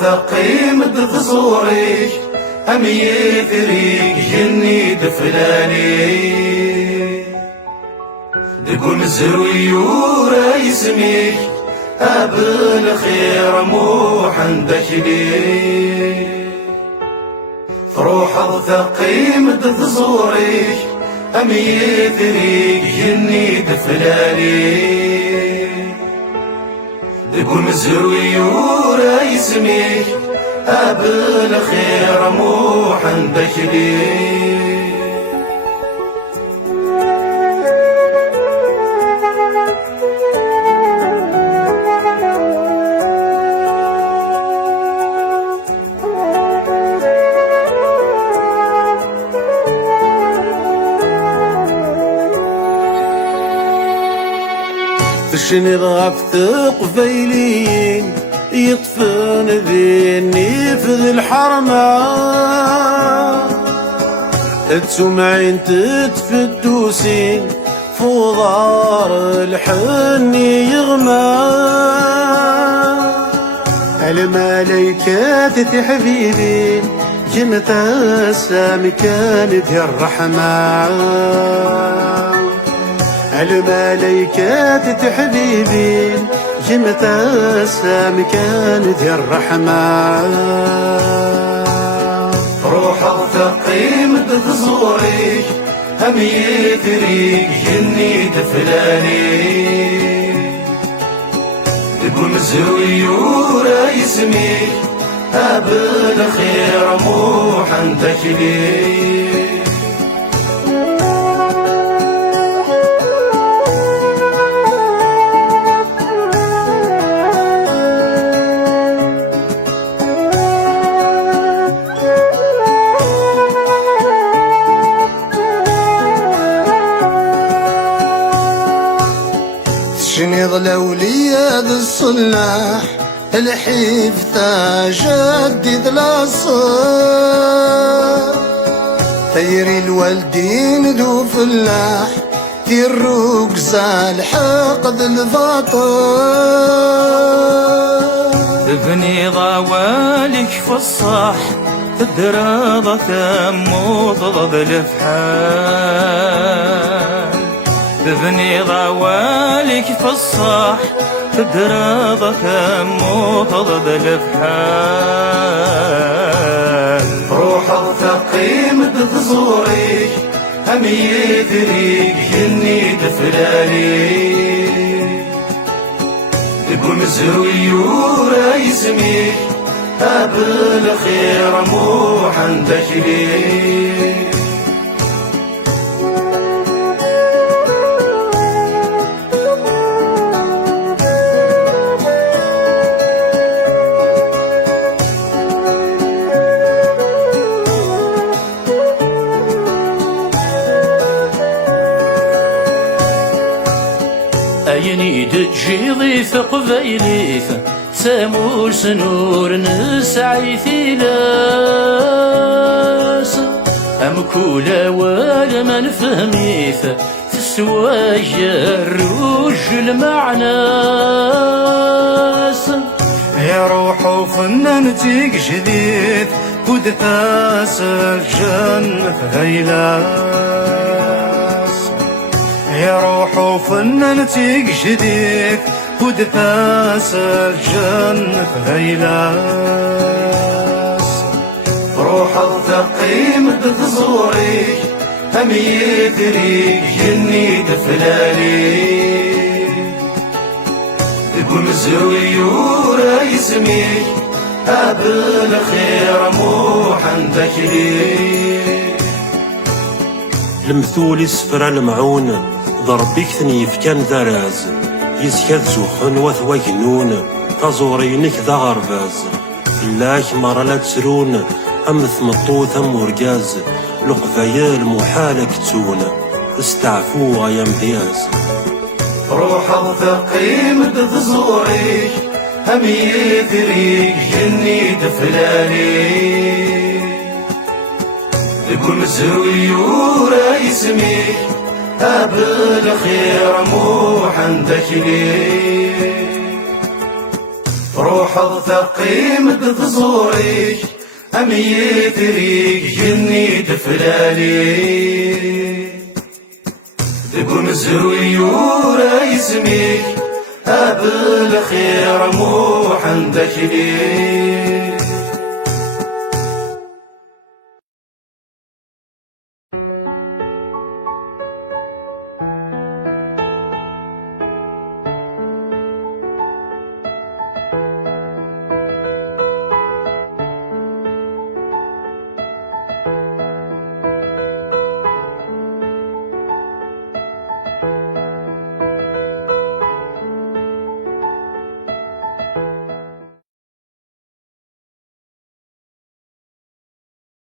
ثقيم دثزوريك أميت ريك جني دفلاني دقون الزروي ورا يسميك أبن خير موحندك لي فروح ثقيم دثزوريك أميت ريك جني دفلاني دقون الزروي ورا يسميك أبن خير موحندك لي تشني ضغفت قبيلين يطفن ذيني في ذي الحرمة تسمعين تتفدوسين فوضار الحني يغمى الملايكات تحبيبين جنة السامي كانت الرحمة الملايكات تحبيبين جمة السامي كانت الرحمة روح ثقيم دثزوريك أميت ريك جني دفلاني تقول زوي ورا يسميك أبن خير موحندك لي شنيض الأولياء ذي الصلاح الحفظة جدد الأصل ثيري الوالدين ذو فلاح في الركز الحقد الباطل ابني ضوالك في الصح تدرى تموت ضد الافحال ابني ضوالك في الصح تدرى تموت ضد الافحال روح ثقيم دثزوريك أميت ريك جني دفلاني تقول زروي ورا يسميك أبن خير موحندك لي عيني تجي ضيف قبيليث سامور سنور نسعي ثلاث أم كولا ولا من فهميث تسواجه الروج المعناس يا روح فنان تيك جديد ود تاس الجنة غيلاس يا روح فنان تيك جديد ود تاس الجنة غيلاس روح ثقيم دثزوريك أميت ريك جني دفلاني تقول زوي ورا يسميك أبن خير موحندك لي المثول يسفر المعون ضربيك ثني كان ذراز يسكاد زوخن وثوى جنون تزورينك ذا غرباز فلاك مرة لا تسرون أم ثمطوث أم ورقاز لقفايا محالك تسون استعفو يا مذياز روح ثقيم دثزوريك أميت ريك جني دفلاني تقول زوي ورا يسميك أبن خير موحندك لي روح الثقيم تزوريك أم يثريك جني دفلالي تقول زريورة يسميك بالخير مو عندك ليه